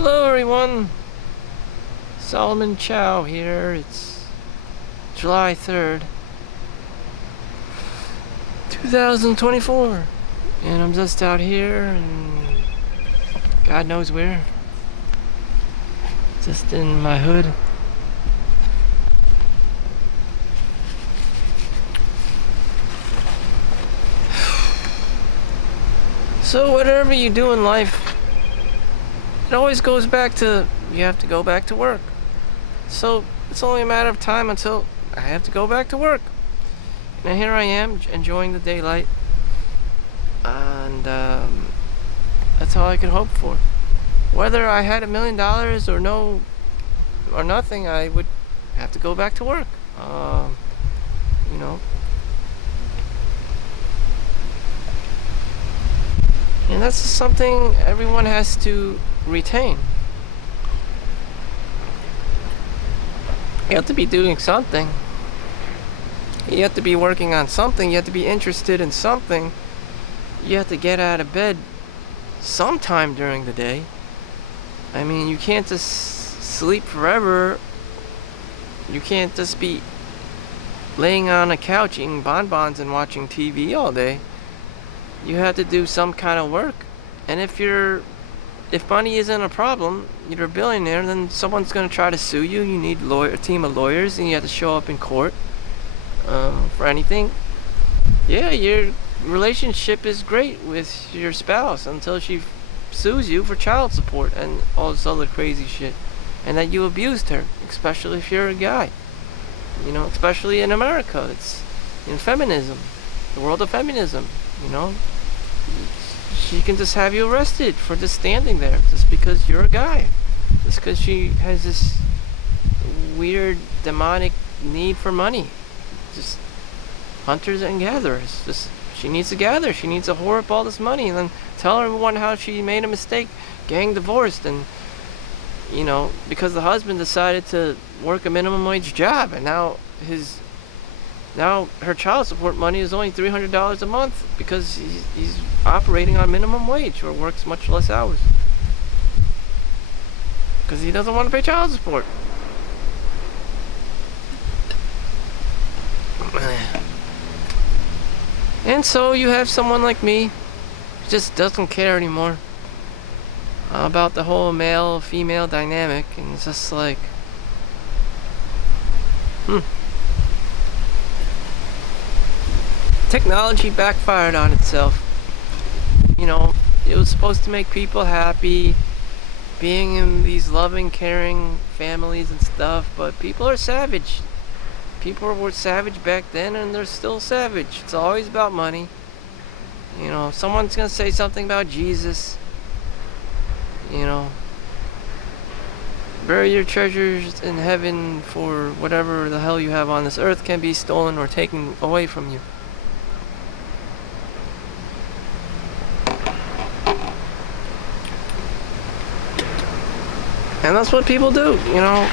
Hello everyone, Solomon Chau here. It's July 3rd, 2024, and I'm just out here and God knows where, just in my hood. So whatever you do in life, it always goes back to, you have to go back to work. So it's only a matter of time until I have to go back to work. And here I am, enjoying the daylight. And that's all I could hope for. Whether I had $1 million or no, or nothing, I would have to go back to work. You know. And that's something everyone has to retain. You have to be doing something. You have to be working on something. You have to be interested in something. You have to get out of bed sometime during the day. I mean, you can't just sleep forever. You can't just be laying on a couch eating bonbons and watching TV all day. You have to do some kind of work. And if money isn't a problem, you're a billionaire, then someone's going to try to sue you. You need a team of lawyers, and you have to show up in court for anything. Yeah, your relationship is great with your spouse until she sues you for child support and all this other crazy shit. And that you abused her, especially if you're a guy. You know, especially in America. It's in feminism, the world of feminism, you know. She can just have you arrested for just standing there, just because you're a guy, just because she has this weird demonic need for money. Just hunters and gatherers. Just she needs to gather. She needs to whore up all this money and then tell everyone how she made a mistake, getting divorced, and you know, because the husband decided to work a minimum wage job, and now her child support money is only $300 a month because he's operating on minimum wage or works much less hours because he doesn't want to pay child support. And so you have someone like me who just doesn't care anymore about the whole male-female dynamic, and it's just like, technology backfired on itself. You know, it was supposed to make people happy, being in these loving, caring families and stuff, but people are savage. People were savage back then, and they're still savage. It's always about money. You know, someone's gonna say something about Jesus. You know, bury your treasures in heaven, for whatever the hell you have on this earth can be stolen or taken away from you. And that's what people do, you know.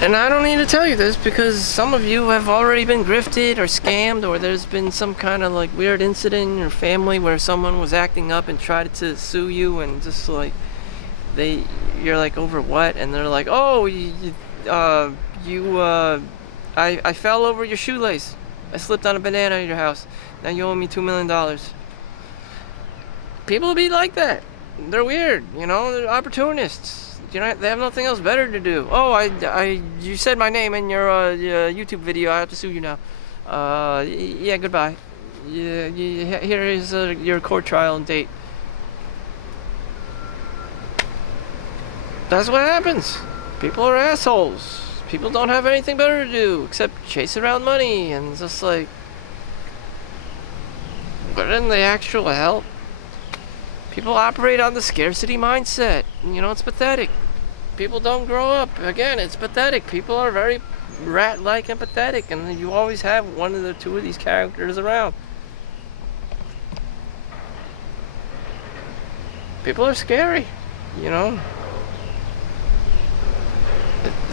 And I don't need to tell you this because some of you have already been grifted or scammed, or there's been some kind of like weird incident in your family where someone was acting up and tried to sue you, and just like you're like, over what? And they're like, oh, I fell over your shoelace. I slipped on a banana in your house. Now you owe me $2 million. People be like that. They're weird, you know. They're opportunists. You know, they have nothing else better to do. Oh, you said my name in your YouTube video. I have to sue you now. Yeah, goodbye. Yeah, here is your court trial and date. That's what happens. People are assholes. People don't have anything better to do except chase around money, and it's just like, but in the actual hell? People operate on the scarcity mindset. You know, it's pathetic. People don't grow up. Again, it's pathetic. People are very rat-like and pathetic, and you always have one of the two of these characters around. People are scary, you know.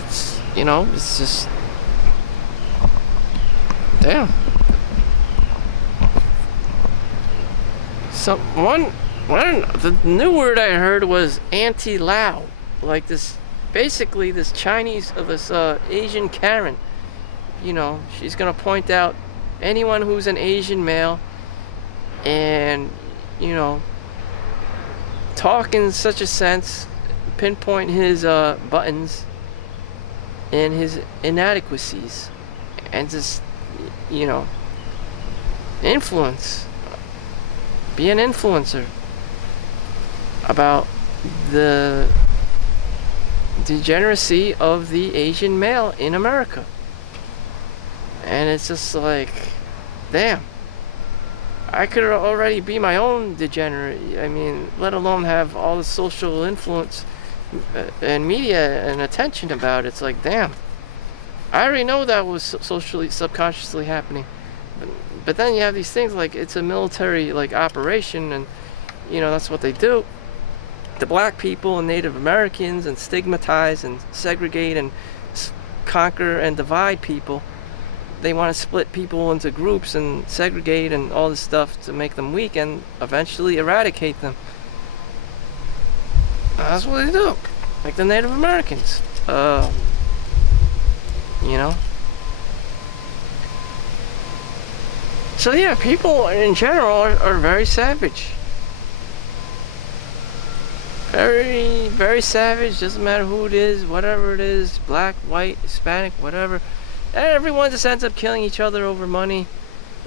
It's, you know, it's just, damn. So one The new word I heard was anti-Lao. Like this, basically this Chinese, this Asian Karen. You know, she's gonna point out anyone who's an Asian male and, you know, talk in such a sense, pinpoint his buttons and his inadequacies, and just, you know, influence, be an influencer about the degeneracy of the Asian male in America. And it's just like, damn, I could already be my own degenerate. I mean, let alone have all the social influence and media and attention about it. It's like, damn, I already know that was socially, subconsciously happening. But then you have these things like it's a military like operation, and you know that's what they do to black people and Native Americans, and stigmatize and segregate and conquer and divide people. They want to split people into groups and segregate and all this stuff to make them weak and eventually eradicate them. That's what they do, like the Native Americans. You know. So yeah, people in general are very savage. Very, very savage. Doesn't matter who it is, whatever it is, black, white, Hispanic, whatever. Everyone just ends up killing each other over money,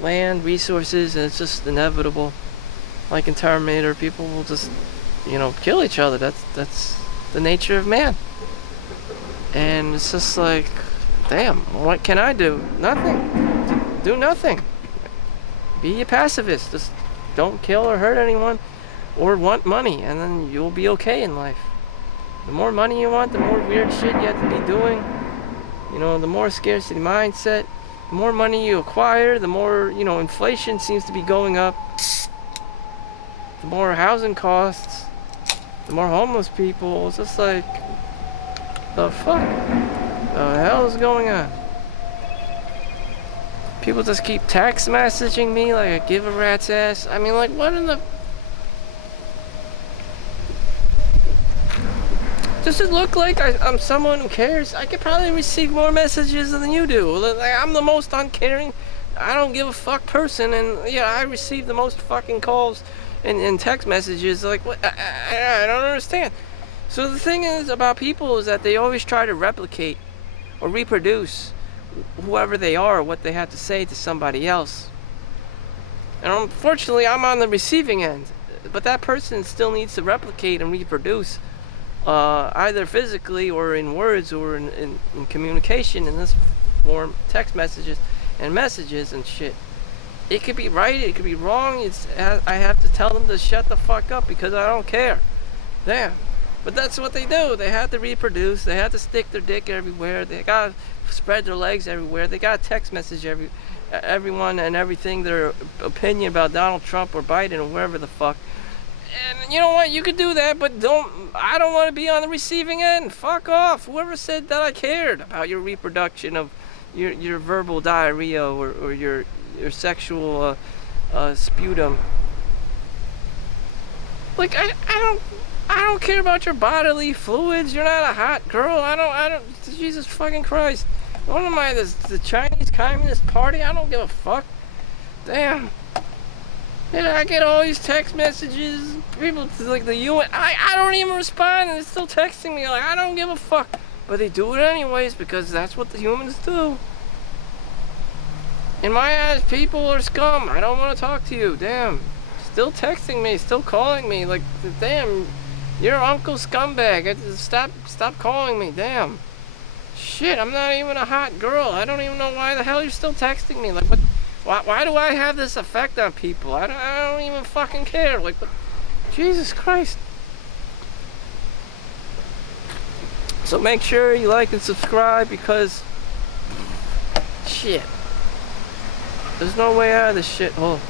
land, resources, and it's just inevitable. Like in Terminator, people will just, you know, kill each other. That's the nature of man. And it's just like, damn, what can I do? Nothing. Do nothing. Be a pacifist. Just don't kill or hurt anyone or want money, and then you'll be okay in life. The more money you want, the more weird shit you have to be doing. You know, the more scarcity mindset, the more money you acquire, the more, you know, inflation seems to be going up. The more housing costs, the more homeless people. It's just like, the fuck? The hell is going on? People just keep text messaging me like I give a rat's ass. I mean, like, what in the... Does it look like I'm someone who cares? I could probably receive more messages than you do. Like, I'm the most uncaring, I don't give a fuck person, and yeah, I receive the most fucking calls and text messages. Like, what? I don't understand. So the thing is about people is that they always try to replicate or reproduce whoever they are, or what they have to say to somebody else. And unfortunately, I'm on the receiving end. But that person still needs to replicate and reproduce, either physically or in words or in communication in this form, text messages and shit. It could be right, it could be wrong. I have to tell them to shut the fuck up because I don't care. Damn. But that's what they do. They have to reproduce. They have to stick their dick everywhere. They gotta spread their legs everywhere. They gotta text message everyone and everything, their opinion about Donald Trump or Biden or wherever the fuck. And you know what? You could do that, but I don't want to be on the receiving end. Fuck off. Whoever said that I cared about your reproduction of your verbal diarrhea or your sexual sputum. Like, I don't care about your bodily fluids. You're not a hot girl. I don't. Jesus fucking Christ. What am I, the Chinese Communist Party? I don't give a fuck. Damn. Yeah, I get all these text messages. People like the UN. I don't even respond, and they're still texting me. Like, I don't give a fuck. But they do it anyways because that's what the humans do. In my eyes, people are scum. I don't want to talk to you. Damn. Still texting me. Still calling me. Like, damn. You're Uncle Scumbag. Stop calling me. Damn. Shit, I'm not even a hot girl. I don't even know why the hell you're still texting me. Like, what? Why do I have this effect on people? I don't even fucking care. Like, what? Jesus Christ. So make sure you like and subscribe because shit. There's no way out of this shithole.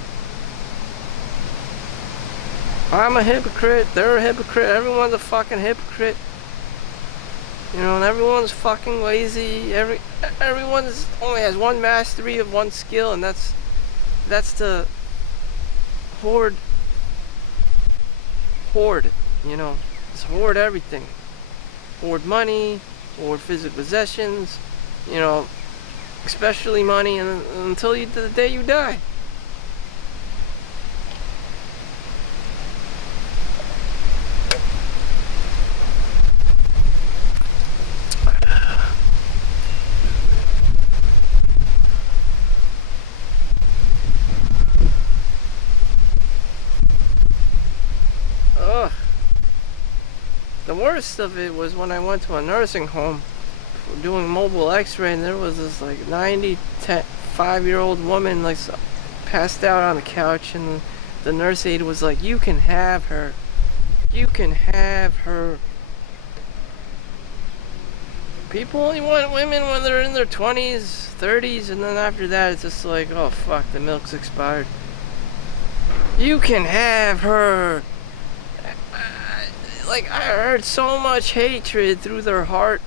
I'm a hypocrite, they're a hypocrite, everyone's a fucking hypocrite. You know, and everyone's fucking lazy. Everyone only has one mastery of one skill, and that's to hoard hoard, just hoard everything. Hoard money, hoard physical possessions, especially money until the day you die. Ugh. The worst of it was when I went to a nursing home for doing mobile x-ray, and there was this like 95-year-old woman like passed out on the couch, and the nurse aide was like, "You can have her. You can have her." People only want women when they're in their 20s, 30s, and then after that it's just like, oh fuck, the milk's expired. You can have her. Like, I heard so much hatred through their heart.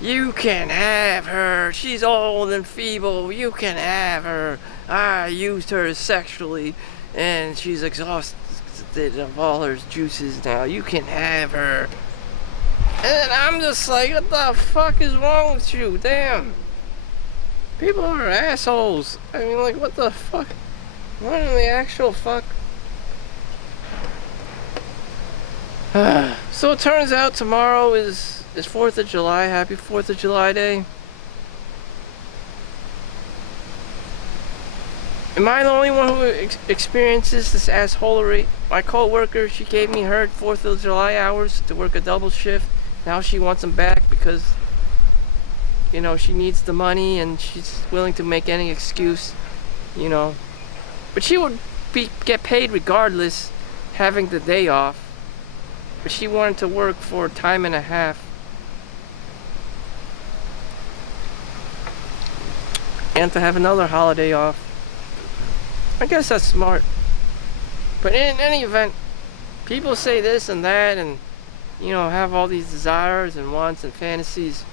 You can have her. She's old and feeble. You can have her. I used her sexually, and she's exhausted of all her juices now. You can have her. And I'm just like, what the fuck is wrong with you? Damn. People are assholes. I mean, like, what the fuck? What in the actual fuck? So it turns out tomorrow is 4th of July. Happy 4th of July Day. Am I the only one who experiences this assholery? My co-worker, she gave me her 4th of July hours to work a double shift. Now she wants them back because, she needs the money and she's willing to make any excuse, But she would get paid regardless, having the day off. But she wanted to work for time and a half. And to have another holiday off. I guess that's smart. But in any event, people say this and that and, have all these desires and wants and fantasies.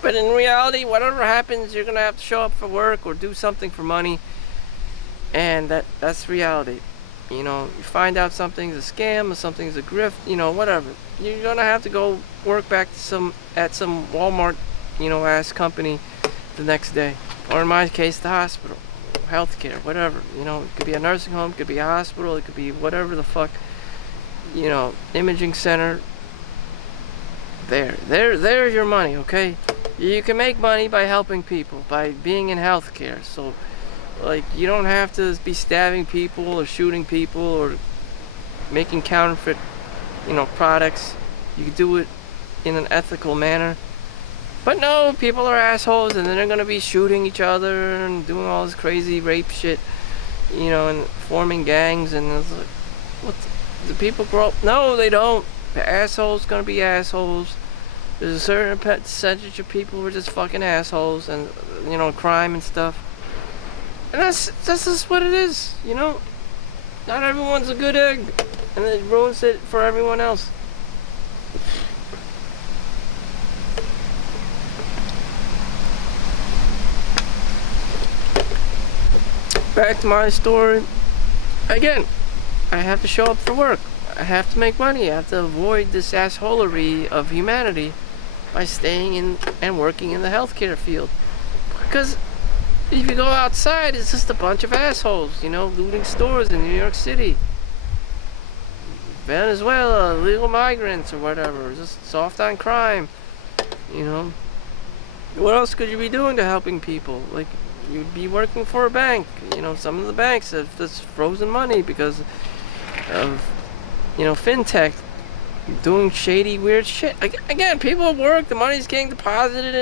But in reality, whatever happens, you're going to have to show up for work or do something for money. And that's reality. You find out something's a scam or something's a grift, whatever. You're gonna have to go work back at some Walmart, ass company the next day. Or in my case, the hospital, healthcare, whatever. It could be a nursing home, it could be a hospital, it could be whatever the fuck, imaging center. There's your money, okay? You can make money by helping people, by being in healthcare. So, like, you don't have to be stabbing people or shooting people or making counterfeit, products. You can do it in an ethical manner. But no, people are assholes, and then they're gonna be shooting each other and doing all this crazy rape shit, and forming gangs. And it's like, what? Do people grow up? No, they don't. The assholes gonna be assholes. There's a certain percentage of people who are just fucking assholes, and crime and stuff. And that's just what it is, Not everyone's a good egg, and it ruins it for everyone else. Back to my story. Again, I have to show up for work. I have to make money. I have to avoid this assholery of humanity by staying in and working in the healthcare field. Because if you go outside, it's just a bunch of assholes, looting stores in New York City. Venezuela, illegal migrants or whatever, just soft on crime, What else could you be doing to helping people? Like, you'd be working for a bank. Some of the banks have just frozen money because of, fintech doing shady, weird shit. Again, people work, the money's getting deposited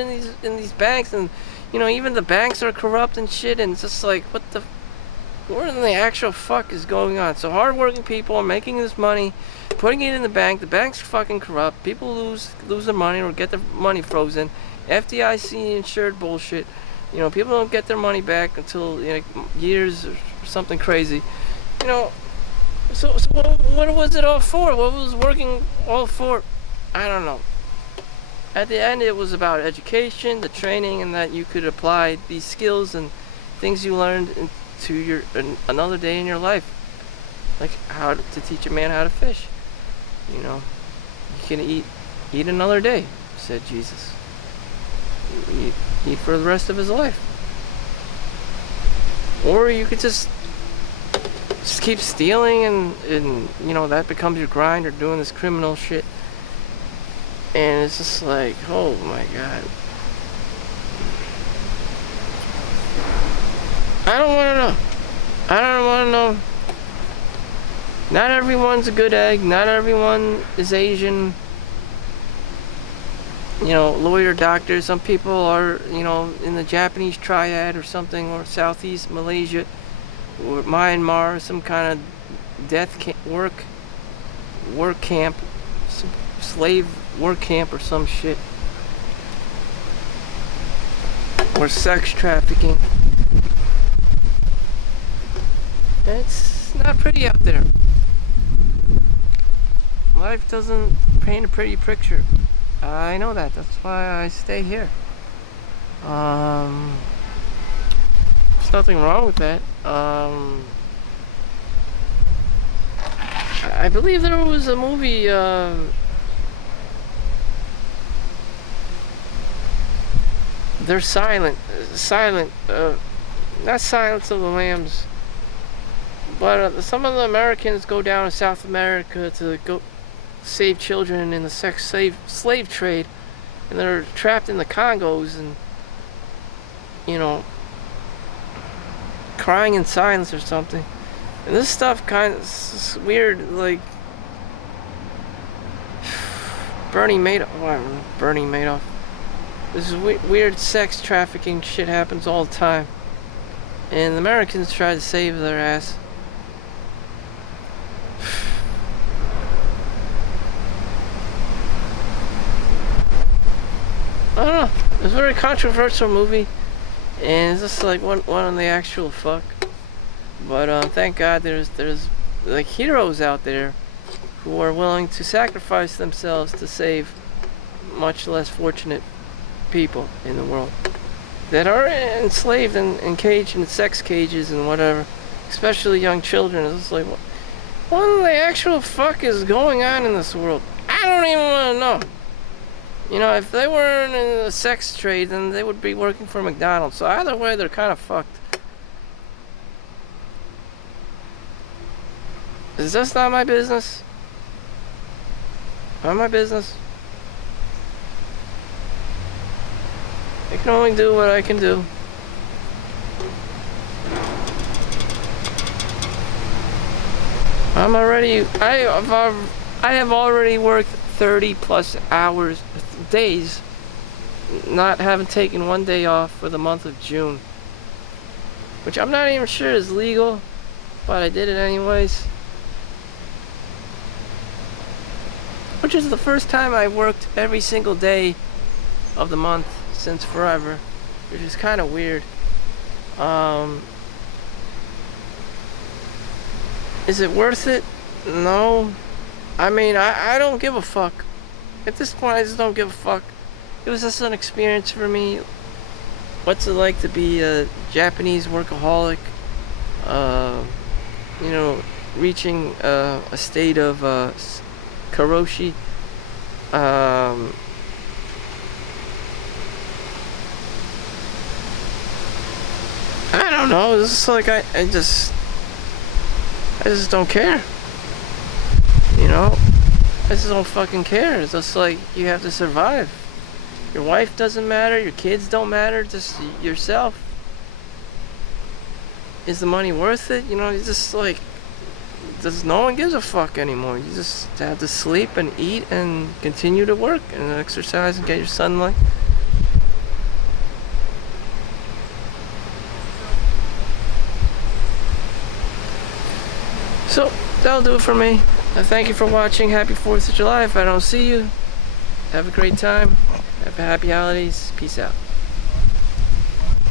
in these banks, and even the banks are corrupt and shit, and it's just like, what in the actual fuck is going on? So hardworking people are making this money, putting it in the bank. The bank's fucking corrupt. People lose their money or get their money frozen. FDIC insured bullshit. People don't get their money back until years or something crazy. So what was it all for? What was working all for? I don't know. At the end, it was about education, the training, and that you could apply these skills and things you learned to another day in your life. Like how to teach a man how to fish. You know, you can eat another day, said Jesus. Eat for the rest of his life. Or you could just keep stealing and you know, that becomes your grind, or doing this criminal shit. And it's just like, oh my God. I don't want to know. I don't want to know. Not everyone's a good egg. Not everyone is Asian. You know, lawyer, doctor. Some people are, you know, in the Japanese triad or something, or Southeast Malaysia, or Myanmar, some kind of death work camp, some slave work camp or some shit, or sex trafficking. It's not pretty out there. Life doesn't paint a pretty picture. I know that. That's why I stay here. There's nothing wrong with that. I believe there was a movie, they're silent, not Silence of the Lambs, but some of the Americans go down to South America to go save children in the sex slave trade, and they're trapped in the Congos, and you know, crying in silence or something. And this stuff kind of weird, like Bernie Madoff. This is weird sex trafficking shit happens all the time, and the Americans try to save their ass. I don't know. It's a very controversial movie, and it's just like one on the actual fuck. But thank God there's like heroes out there who are willing to sacrifice themselves to save much less fortunate people in the world that are enslaved and caged in sex cages and whatever, especially young children. It's just like, what the actual fuck is going on in this world? I don't even want to know. You know, if they weren't in the sex trade, then they would be working for McDonald's. So either way, they're kind of fucked. Is this not my business? Not my business. I can only do what I can do. I have already worked 30 plus hours, days, not having taken one day off for the month of June, which I'm not even sure is legal, but I did it anyways. Which is the first time I worked every single day of the month since forever, which is kind of weird. Is it worth it? No. I mean, I don't give a fuck. At this point, I just don't give a fuck. It was just an experience for me. What's it like to be a Japanese workaholic? You know, reaching a state of karoshi. I don't know. It's just like I just don't care. You know, I just don't fucking care. It's just like you have to survive. Your wife doesn't matter. Your kids don't matter. Just yourself. Is the money worth it? You know, you just like, no one gives a fuck anymore. You just have to sleep and eat and continue to work and exercise and get your sunlight. So that'll do it for me. Thank you for watching. Happy 4th of July. If I don't see you, have a great time. Have a happy holidays. Peace out.